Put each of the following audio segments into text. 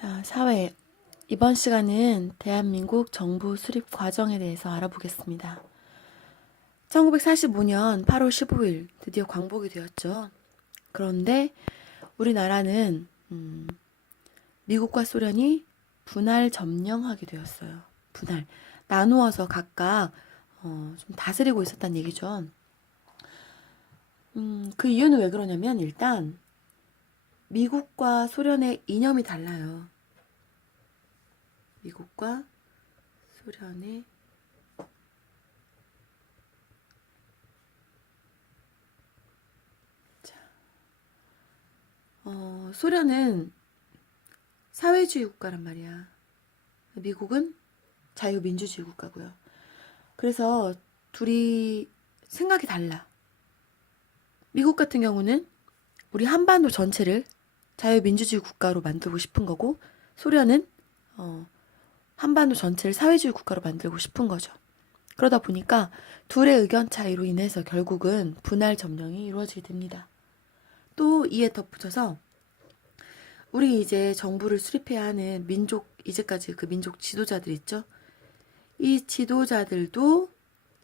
자, 사회. 이번 시간은 대한민국 정부 수립 과정에 대해서 알아보겠습니다. 1945년 8월 15일 드디어 광복이 되었죠. 그런데 우리나라는 미국과 소련이 분할 점령하게 되었어요. 분할. 나누어서 각각 좀 다스리고 있었단 얘기죠. 그 이유는 왜 그러냐면 일단 미국과 소련의 이념이 달라요. 미국과 소련의 소련은 사회주의 국가란 말이야. 미국은 자유민주주의 국가고요. 그래서 둘이 생각이 달라. 미국 같은 경우는 우리 한반도 전체를 자유민주주의 국가로 만들고 싶은 거고, 소련은 한반도 전체를 사회주의 국가로 만들고 싶은 거죠. 그러다 보니까 둘의 의견 차이로 인해서 결국은 분할 점령이 이루어지게 됩니다. 또 이에 덧붙여서 우리 이제 정부를 수립해야 하는 민족, 이제까지 그 민족 지도자들 있죠? 이 지도자들도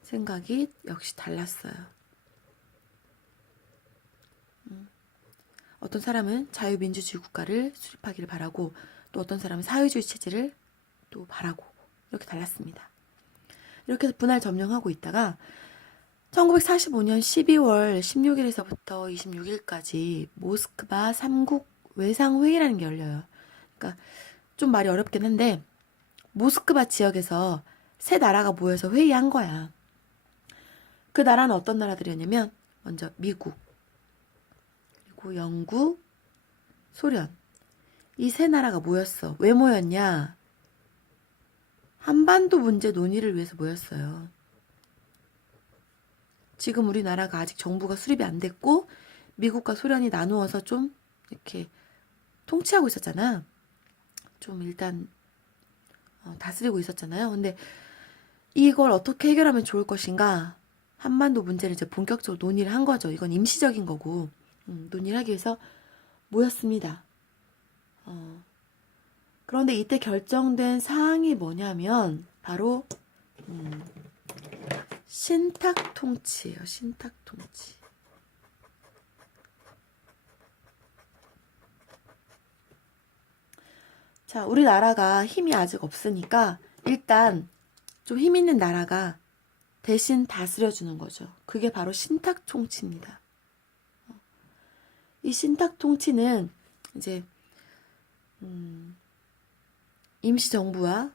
생각이 역시 달랐어요. 어떤 사람은 자유민주주의 국가를 수립하기를 바라고, 또 어떤 사람은 사회주의 체제를 또 바라고, 이렇게 달랐습니다. 이렇게 해서 분할 점령하고 있다가 1945년 12월 16일에서부터 26일까지 모스크바 3국 외상회의라는 게 열려요. 그러니까 좀 말이 어렵긴 한데 모스크바 지역에서 세 나라가 모여서 회의한 거야. 그 나라는 어떤 나라들이었냐면 먼저 미국, 그리고 영국, 소련. 이 세 나라가 모였어. 왜 모였냐? 한반도 문제 논의를 위해서 모였어요. 지금 우리나라가 아직 정부가 수립이 안 됐고 미국과 소련이 나누어서 좀 이렇게 통치하고 있었잖아. 좀 일단 다스리고 있었잖아요. 근데 이걸 어떻게 해결하면 좋을 것인가? 한반도 문제를 이제 본격적으로 논의를 한 거죠. 이건 임시적인 거고 논의를 하기 위해서 모였습니다. 그런데 이때 결정된 사항이 뭐냐면 바로 신탁 통치예요. 신탁 통치. 자, 우리나라가 힘이 아직 없으니까 일단 좀 힘 있는 나라가 대신 다스려주는 거죠. 그게 바로 신탁 통치입니다. 이 신탁 통치는 이제 임시정부와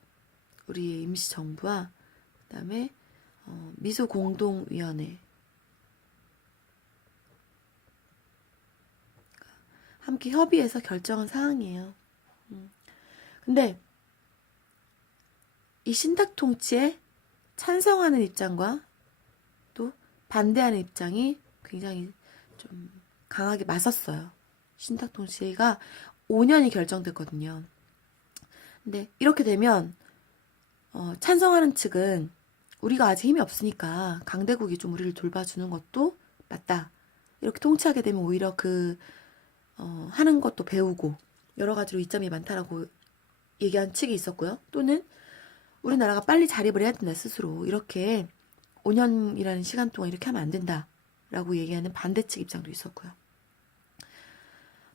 우리의 임시정부와 그다음에 미소공동위원회 함께 협의해서 결정한 사항이에요. 근데 이 신탁 통치에 찬성하는 입장과 또 반대하는 입장이 굉장히 좀 강하게 맞섰어요. 신탁 통치가 5년이 결정됐거든요. 근데 이렇게 되면 찬성하는 측은 우리가 아직 힘이 없으니까 강대국이 좀 우리를 돌봐주는 것도 맞다. 이렇게 통치하게 되면 오히려 하는 것도 배우고 여러 가지로 이점이 많다라고 얘기한 측이 있었고요. 또는 우리나라가 빨리 자립을 해야 된다 스스로. 이렇게 5년이라는 시간 동안 이렇게 하면 안 된다라고 얘기하는 반대 측 입장도 있었고요.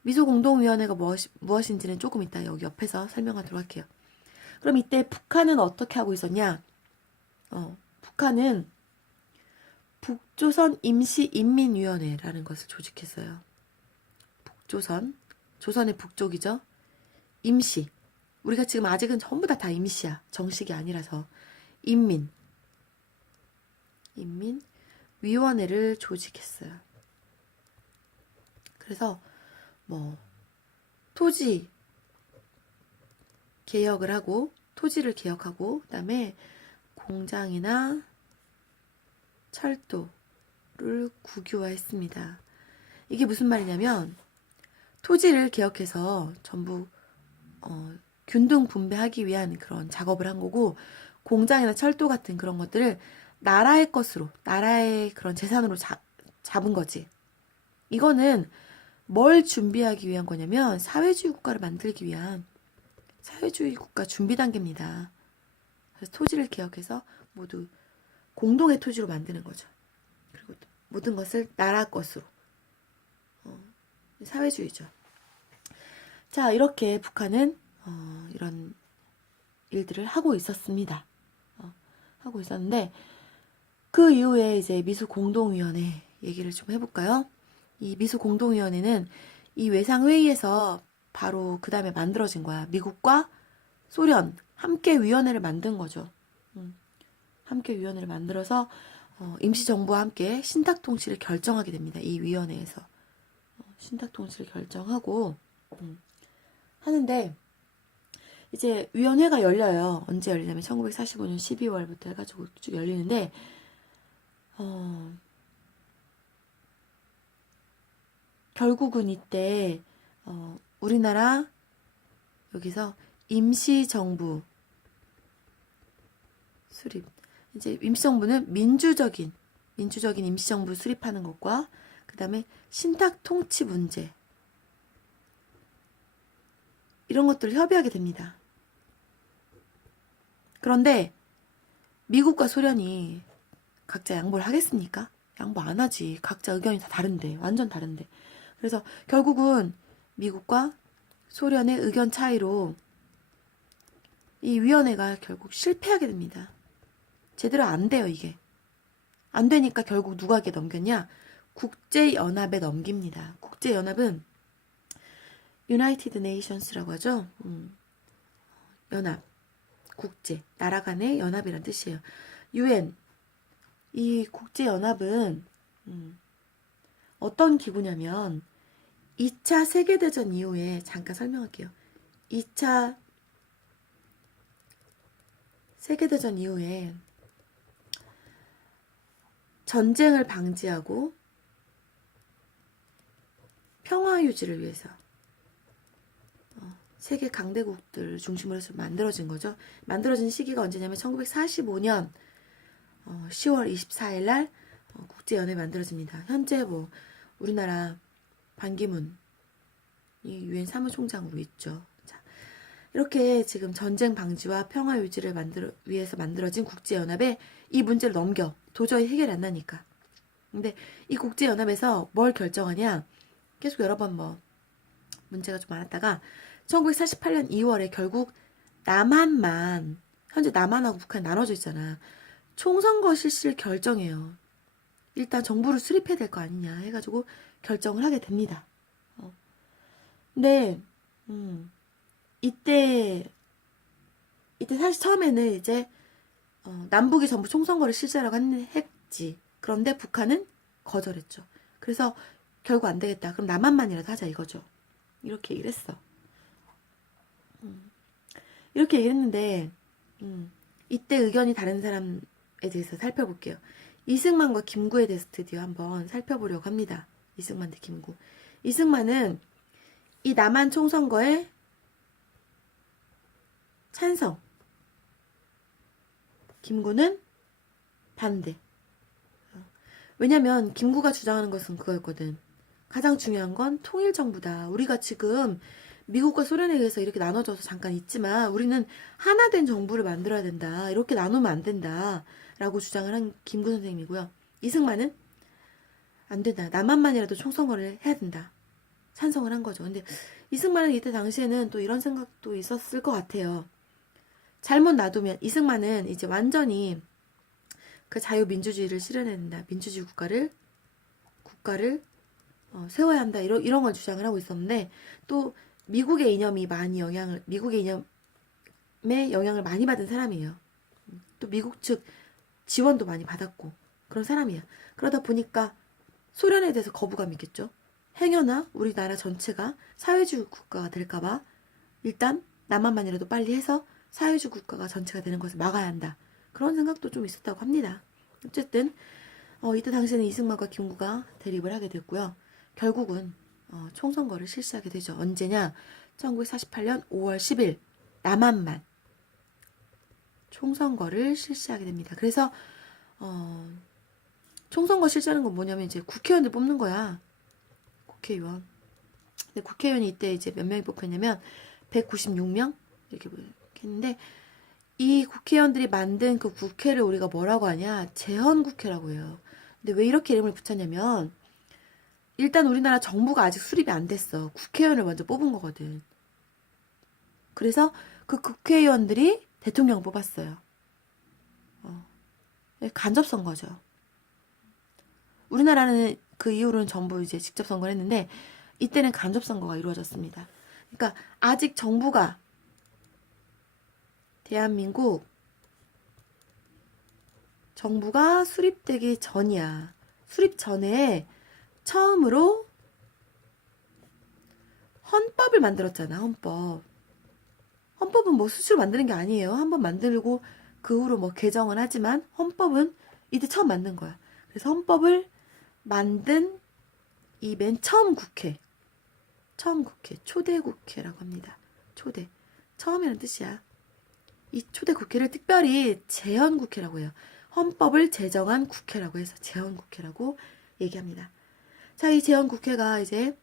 미소공동위원회가 무엇인지는 조금 이따 여기 옆에서 설명하도록 할게요. 그럼 이때 북한은 어떻게 하고 있었냐? 북한은 북조선 임시인민위원회라는 것을 조직했어요. 조선의 북쪽이죠. 임시. 우리가 지금 아직은 전부 다 임시야. 정식이 아니라서. 인민위원회를 조직했어요. 그래서 토지 개혁을 하고 토지를 개혁하고 그다음에 공장이나 철도를 국유화했습니다. 이게 무슨 말이냐면 토지를 개혁해서 전부 균등 분배하기 위한 그런 작업을 한 거고 공장이나 철도 같은 그런 것들을 나라의 것으로 나라의 그런 재산으로 잡은 거지. 이거는 뭘 준비하기 위한 거냐면 사회주의 국가를 만들기 위한 사회주의 국가 준비 단계입니다. 그래서 토지를 개혁해서 모두 공동의 토지로 만드는 거죠. 그리고 모든 것을 나라 것으로. 사회주의죠. 자, 이렇게 북한은 이런 일들을 하고 있었습니다. 하고 있었는데 그 이후에 이제 미수공동위원회 얘기를 좀 해볼까요? 이 미수공동위원회는 이 외상회의에서 바로 그 다음에 만들어진 거야. 미국과 소련 함께 위원회를 만든 거죠. 함께 위원회를 만들어서 임시정부와 함께 신탁통치를 결정하게 됩니다. 이 위원회에서 신탁통치를 결정하고 하는데 이제 위원회가 열려요. 언제 열리냐면 1945년 12월부터 해가지고 쭉 열리는데 결국은 이때 우리나라 여기서 임시정부 수립. 이제 임시정부는 민주적인 임시정부 수립하는 것과 그 다음에 신탁통치 문제 이런 것들을 협의하게 됩니다. 그런데 미국과 소련이 각자 양보를 하겠습니까? 양보 안 하지. 각자 의견이 다 다른데. 완전 다른데. 그래서 결국은 미국과 소련의 의견 차이로 이 위원회가 결국 실패하게 됩니다. 제대로 안 돼요, 이게. 안 되니까 결국 누구에게 넘겼냐? 국제연합에 넘깁니다. 국제연합은 United Nations라고 하죠. 연합, 국제, 나라 간의 연합이란 뜻이에요. UN, 이 국제연합은 어떤 기구냐면 2차 세계대전 이후에 잠깐 설명할게요. 2차 세계대전 이후에 전쟁을 방지하고 평화 유지를 위해서 세계 강대국들 중심으로 해서 만들어진 거죠. 만들어진 시기가 언제냐면 1945년 10월 24일 날 국제연합이 만들어집니다. 현재 뭐 우리나라 반기문 이 유엔 사무총장으로 있죠. 자, 이렇게 지금 전쟁 방지와 평화 유지를 위해서 만들어진 국제연합에 이 문제를 넘겨. 도저히 해결이 안 나니까. 근데 이 국제연합에서 뭘 결정하냐? 계속 여러 번 뭐 문제가 좀 많았다가 1948년 2월에 결국 남한만 현재 남한하고 북한이 나눠져 있잖아. 총선거 실시를 결정해요. 일단 정부를 수립해야 될 거 아니냐 해가지고 결정을 하게 됩니다. 근데 이때 사실 처음에는 이제 남북이 전부 총선거를 실시하라고 했지. 그런데 북한은 거절했죠. 그래서 결국 안 되겠다. 그럼 남한만이라도 하자 이거죠. 이렇게 얘기를 했어. 이렇게 얘기를 했는데 이때 의견이 다른 사람에 대해서 살펴볼게요. 이승만과 김구에 대해서 드디어 한번 살펴보려고 합니다. 이승만 대 김구. 이승만은 이 남한 총선거에 찬성. 김구는 반대. 왜냐면 김구가 주장하는 것은 그거였거든. 가장 중요한 건 통일정부다. 우리가 지금 미국과 소련에 의해서 이렇게 나눠져서 잠깐 있지만 우리는 하나 된 정부를 만들어야 된다. 이렇게 나누면 안 된다. 라고 주장을 한 김구 선생님이고요. 이승만은 안 된다. 남한만이라도 총선거를 해야 된다. 찬성을 한 거죠. 근데 이승만은 이때 당시에는 또 이런 생각도 있었을 것 같아요. 잘못 놔두면 이승만은 이제 완전히 그 자유민주주의를 실현해야 된다. 민주주의 국가를 세워야 한다. 이런 걸 주장을 하고 있었는데 또 미국의 이념이 미국의 이념에 영향을 많이 받은 사람이에요. 또 미국 측 지원도 많이 받았고 그런 사람이야. 그러다 보니까 소련에 대해서 거부감이 있겠죠. 행여나 우리나라 전체가 사회주의 국가가 될까봐 일단 남한만이라도 빨리 해서 사회주의 국가가 전체가 되는 것을 막아야 한다. 그런 생각도 좀 있었다고 합니다. 어쨌든 이때 당시에는 이승만과 김구가 대립을 하게 됐고요. 결국은 총선거를 실시하게 되죠. 언제냐? 1948년 5월 10일 남한만 총선거를 실시하게 됩니다. 그래서 총선거 실시하는 건 뭐냐면 이제 국회의원들 뽑는 거야. 국회의원. 근데 국회의원이 이때 이제 몇 명이 뽑혔냐면 196명 이렇게 했는데 이 국회의원들이 만든 그 국회를 우리가 뭐라고 하냐? 재헌국회라고 해요. 근데 왜 이렇게 이름을 붙였냐면 일단 우리나라 정부가 아직 수립이 안 됐어. 국회의원을 먼저 뽑은 거거든. 그래서 그 국회의원들이 대통령을 뽑았어요. 간접 선거죠. 우리나라는 그 이후로는 전부 이제 직접 선거를 했는데 이때는 간접 선거가 이루어졌습니다. 그러니까 아직 정부가 대한민국 정부가 수립되기 전이야. 수립 전에 처음으로 헌법을 만들었잖아. 헌법은 뭐 수시로 만드는 게 아니에요. 한번 만들고 그 후로 뭐 개정은 하지만 헌법은 이때 처음 만든 거야. 그래서 헌법을 만든 이 맨 처음 국회, 초대 국회라고 합니다. 초대, 처음이라는 뜻이야. 이 초대 국회를 특별히 재헌국회라고 해요. 헌법을 제정한 국회라고 해서 재헌국회라고 얘기합니다. 자, 이 재헌국회가 이제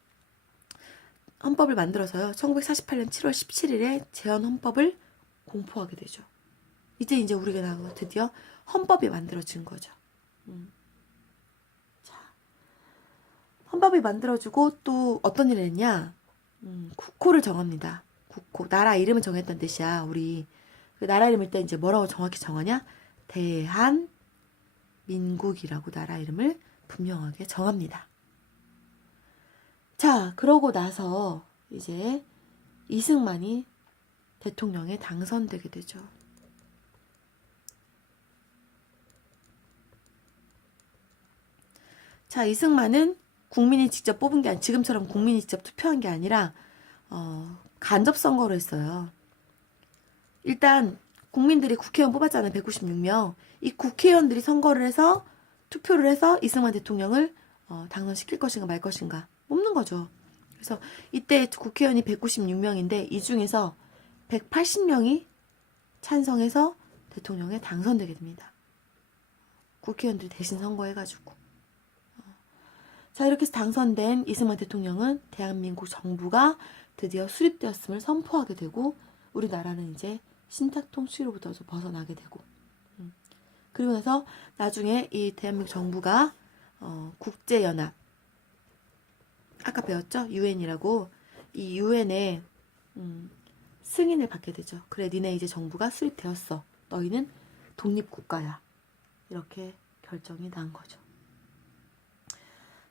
헌법을 만들어서요. 1948년 7월 17일에 재헌헌법을 공포하게 되죠. 이제 우리가 드디어 헌법이 만들어진 거죠. 자, 헌법이 만들어지고 또 어떤 일을 했냐? 국호를 정합니다. 국호, 나라 이름을 정했다는 뜻이야. 우리 그 나라 이름을 때 이제 뭐라고 정확히 정하냐? 대한민국이라고 나라 이름을 분명하게 정합니다. 자, 그러고 나서 이제 이승만이 대통령에 당선되게 되죠. 자, 이승만은 국민이 직접 뽑은 게 아니라 지금처럼 국민이 직접 투표한 게 아니라 간접 선거로 했어요. 일단 국민들이 국회의원 뽑았잖아요. 196명. 이 국회의원들이 선거를 해서 투표를 해서 이승만 대통령을 당선시킬 것인가 말 것인가 뽑는 거죠. 그래서 이때 국회의원이 196명인데 이 중에서 180명이 찬성해서 대통령에 당선되게 됩니다. 국회의원들이 대신 선거해가지고. 자, 이렇게 해서 당선된 이승만 대통령은 대한민국 정부가 드디어 수립되었음을 선포하게 되고 우리나라는 이제 신탁통치로부터 벗어나게 되고 그리고 나서 나중에 이 대한민국 정부가 국제연합 아까 배웠죠? 유엔이라고 이 유엔의 승인을 받게 되죠. 그래 니네 이제 정부가 수립되었어. 너희는 독립국가야. 이렇게 결정이 난 거죠.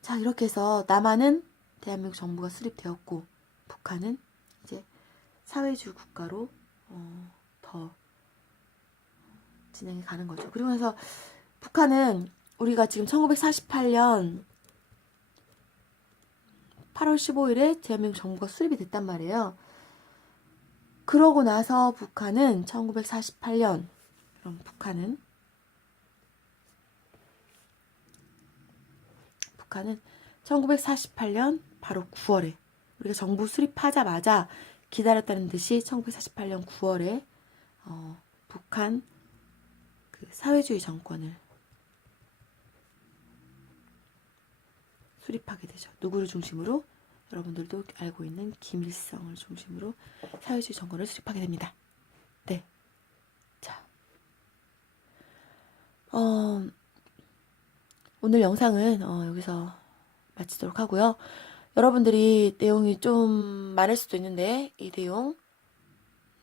자, 이렇게 해서 남한은 대한민국 정부가 수립되었고 북한은 이제 사회주의 국가로 더 진행이 가는 거죠. 그리고 나서 북한은 우리가 지금 1948년 8월 15일에 대한민국 정부가 수립이 됐단 말이에요. 그러고 나서 북한은 1948년 그럼 북한은 1948년 바로 9월에 우리가 정부 수립하자마자 기다렸다는 듯이 1948년 9월에 북한 그 사회주의 정권을 수립하게 되죠. 누구를 중심으로? 여러분들도 알고 있는 김일성을 중심으로 사회주의 정권을 수립하게 됩니다. 네. 자, 오늘 영상은 여기서 마치도록 하고요. 여러분들이 내용이 좀 많을 수도 있는데 이 내용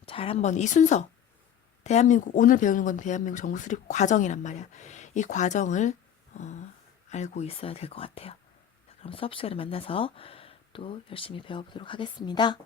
잘 한번 이 순서 대한민국 오늘 배우는 건 대한민국 정부 수립 과정이란 말이야. 이 과정을 알고 있어야 될 것 같아요. 그럼 수업 시간에 만나서 또 열심히 배워보도록 하겠습니다.